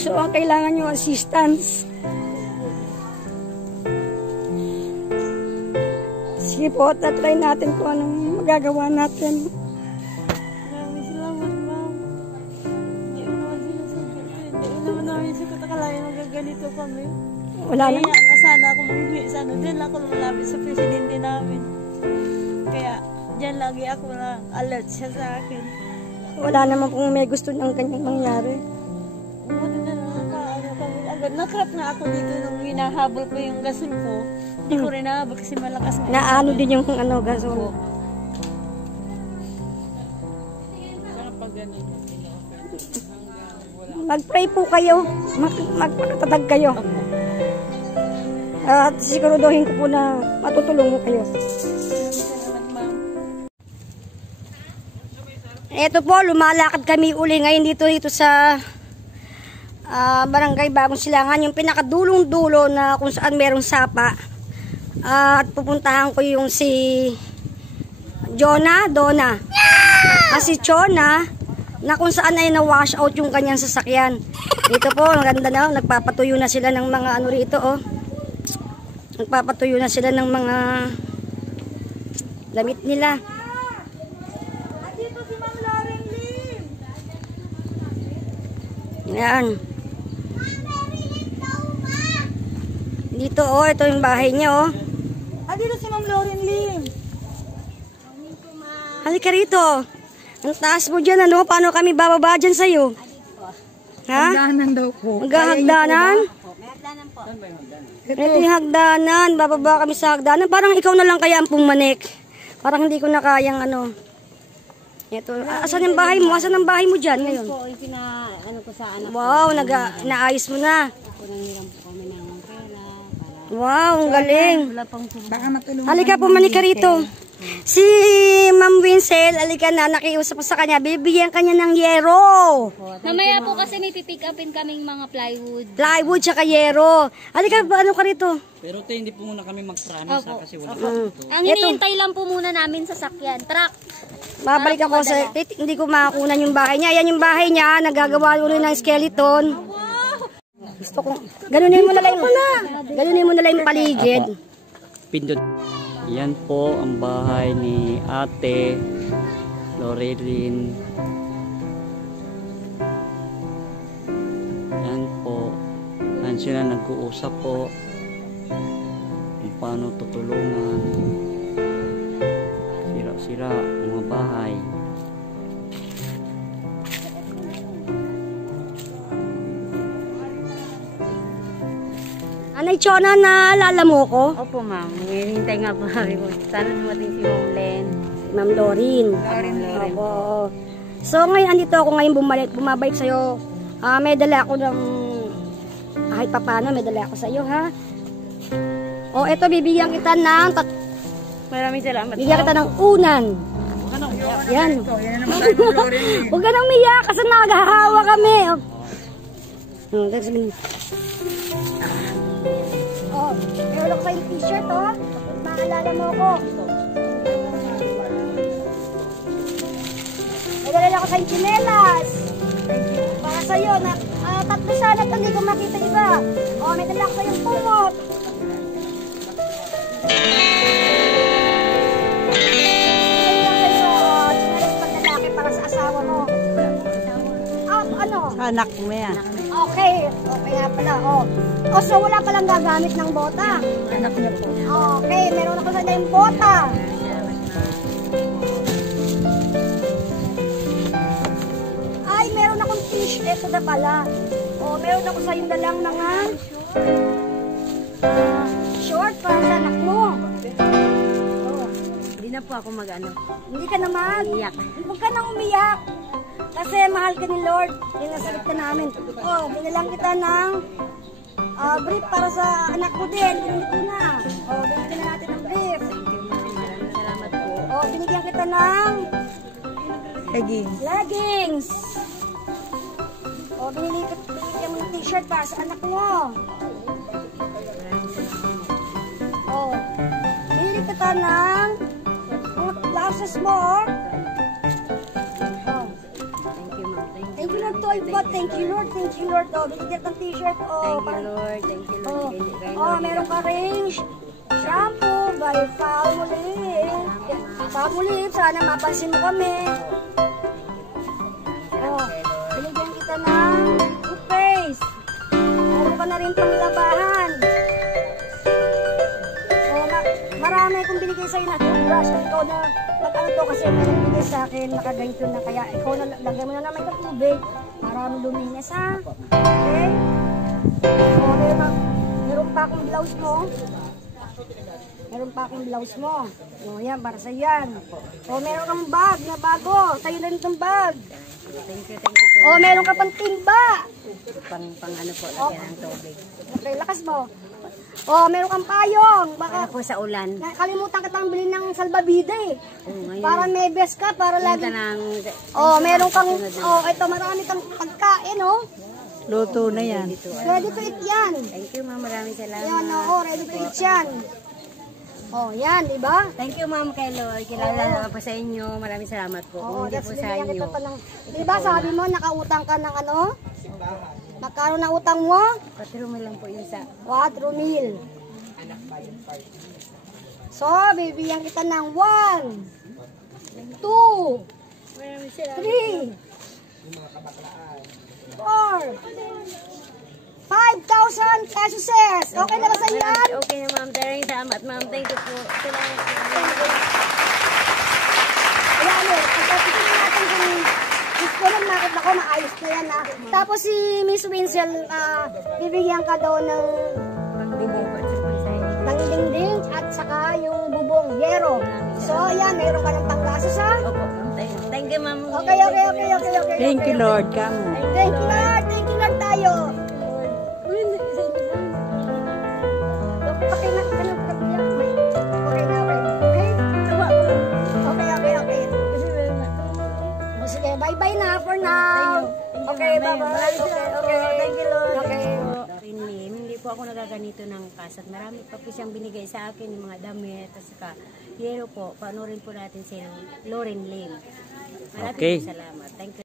So, ang kailangan yung assistance. Sige po, tatry natin kung anong magagawa natin. Maraming salamat, ma'am. Hindi naman namin sikat akalain magaganito kami. Wala na. Kaya nga sana ako maghingi sana. Diyan lang ako lumalapit sa presidente namin. Kaya diyan lagi ako na alert siya sa akin. Wala naman kung may gusto ng kanyang mangyari. Buti na lang agad. Natrap na ako dito nung hinahabol ko yung gasol ko. Hindi ko rin nahabol kasi malakas na. Naano din yung gasol. Mag-pray po kayo. Magpakatatag kayo. At siguruduhin ko po na matutulungan kayo. Ito po, lumalakad kami uli ngayon dito sa Barangay Bagong Silangan, yung pinakadulong-dulo na kung saan merong sapa. At pupuntahan ko yung si Donna. Si Chona, na kung saan ay na-wash out yung kanyang sasakyan. Dito po, ang ganda na, nagpapatuyo na sila ng mga ano rito, oh. Nagpapatuyo na sila ng mga damit nila. Dito si Ma'am Lauren Lim. Ayan. Dito, oh, ito yung bahay niya, oh. Dito si Ma'am Lauren Lim. Halika rito. Ang taas mo dyan, ano? Paano kami bababa dyan sa'yo? Ha? Hagdanan daw po. Maghahagdanan? May hagdanan po. Ito yung hagdanan. Bababa kami sa hagdanan. Parang ikaw na lang kaya ang pumanik. Parang hindi ko na kayang ano. Ito. Asan yung bahay mo? Asan ang bahay mo dyan ngayon? Po, yung ano ko sa anak. Wow, naayos mo na. Nangiram po kami ng pera. Wow, ang galing. Wala pang baka matulungan. Halika, pumanik ka rito. Si Ma'am Winsel, alika na, nakiusap ko sa kanya, bibigyan kanya ng yero. Mamaya po kasi may pipick upin kaming mga plywood. Plywood tsaka yero. Alika, ano ka rito? Pero te, hindi po muna kami mag-promise kasi wala pa ito. Ang hinihintay lang po muna namin sa sakyan, truck. Babalik ako sa, hindi ko makakunan yung bahay niya. Ayan yung bahay niya, nagagawa ulit ng skeleton. Gusto ko, ganunin mo na lang yung paligid. Pindot. Yan po ang bahay ni Ate Lorelyn. Yan po. Yan sila nag-uusap po kung paano tutulungan. Sira-sira ang mga bahay. Anay Chona, naalala mo ko? Opo, ma'am. Hinihintay nga po kami po. Sana dumating si Ma'am Len. Ma'am Lorin. Opo. So ngayon andito ako ngayon bumabalik sa'yo. May dala ako ng kahit papano, may dala ako sa'yo, ha? O eto, bibigyan kita ng Maraming salamat. bibigyan kita ng unan. Yan. Huwag ka nang umiyak kasi naghahawa kami. Oh, may ulok sa yung t-shirt, oh. Maalala mo ko. May dala ako sa yung chinelas. Para sa'yo, tatlo sana ito, hindi ko makita iba. Oh, may dala ako sa yung pumot. Para sa asawa mo. Ano? Anak mo yan. Okay. Okay nga pala. Oh. So wala palang gagamit ng bota. Anak niya po. Okay. Meron ako sa yung bota. Ay, meron akong t-shirt. Ito na pala. Oh, meron ako sa yung dalang mga short para sa anak mo. Hindi na po ako mag-ano. Hindi ka naman. Iyak. Huwag ka nang umiyak. Kasi mahal ka ni Lord. Pinasalit ka namin. Oh, binilang kita ng brief para sa anak ko din. Binili ko na. Oh, binili na natin ng brief. Maraming salamat po. Oh, binigyan kita ng Leggings. Oh, binigyan mo ng t-shirt para sa anak mo. Oh, binili kita ng blouses mo. Oh. Thank you, ma'am. Thank you, Lord, to. Joy po. Thank you, Lord. Thank you, Lord. Oh, binigyan ng t-shirt. Oh, Thank you, Lord. Thank you, Lord. Oh, meron ka rin shampoo by Palmolive. Palmolive, sana mapansin mo kami. Oh, binigyan kita ng toothpaste. Meron ka na rin panglabahan. Oh, marami akong binigay sa'yo na toothbrush. Ikaw na, mag-ano to kasi meron binigay sa akin, nakaganito na. Kaya ikaw na, lagay mo na naman ng tubig para luminis ha. Okay? Oh, meron pa akong blouse mo. Meron pa akong blouse mo. O, yan, para sa yan. O, meron kang bag na bago. Sa'yo na rin itong bag. Thank you po. O, meron ka pang timba. Pang ano po, lagyan ng tubig. Okay, lakas mo. O, meron kang payong. Para Baka, po sa ulan. nakalimutan ka tang bilhin ng salbabida eh. Oo, ngayon. Para may best ka, para lagi. Punta ng... O, meron kang, ito, marami kang pagkain, o. Luto na yan. Ready to eat yan. Thank you, ma'am. Maraming salamat. Yan, ready to eat yan. O, yan, di ba? Thank you, ma'am, kay Lord. Kilala pa sa inyo. Maraming salamat po. Oo, Hindi that's po sa binigyan inyo. kita pa ng... Diba sabi mo, nakautang ka ng ano? Magkano na utang mo? 4 lang po yung sa... 4,000. So, bibigyan kita ng 1, 2, 3, 4, 5,000 pesos. Okay na ba sa yan? Okay na, ma'am. Maraming salamat, ma'am. Thank you po. Salamat po. Ayan eh, pagkatikin natin kung gusto ng market ako, maayos na yan ah. Tapos si Miss Winsel, bibigyan ka daw ng dingding at saka yung bubong, yero. So ayan, mayroon ka ng panggasos ha? Opo, ma'am. Thank you, ma'am. Okay. Thank you, Lord. Come. Thank you Lord tayo. Okay na. Sige, bye-bye na for now. Okay, bye-bye. Okay. Thank you, Lord. Okay. Hindi po ako nagaganito ng kasat. Marami pa po siyang binigay sa akin, yung mga damit, at saka yero po. Panoorin po natin si Lauren Lim. Maraming Okay. salamat. Thank you.